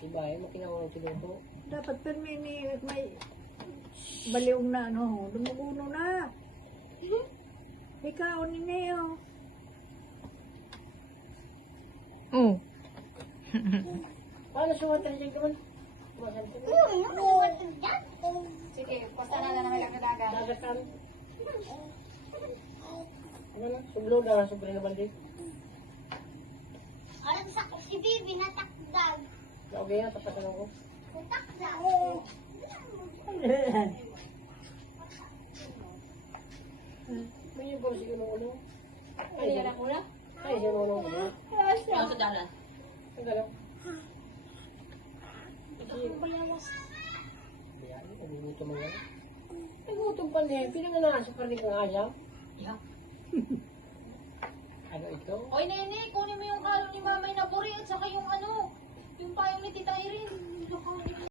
Diba, makinawa ng sinuto. Dapat pero may baliw na ano, lumuguno na. Ikaw, nineo. Oh. Paano suwatan dyan ka man? Sige, basta na lang naman ang dagat. Dagatan. Ano na? Sublo na, sobre na bandi. Alam sa si Bibi natakdag. Okay na, tapasan ako. Natakdag. May yung bang siguro ng ulo? Ay, yan ako na. Ay, siguro ng ulo. Ako sa dalan. Ang galaw. Bayawas. Ayan, nagugutom mo yan. Nagugutom pa niya. Pinanganasok pa rin kang ayaw. Yeah. Ano ito? Oy, nene, kunin mo yung kalong ni mamay na buri at saka yung ano, yung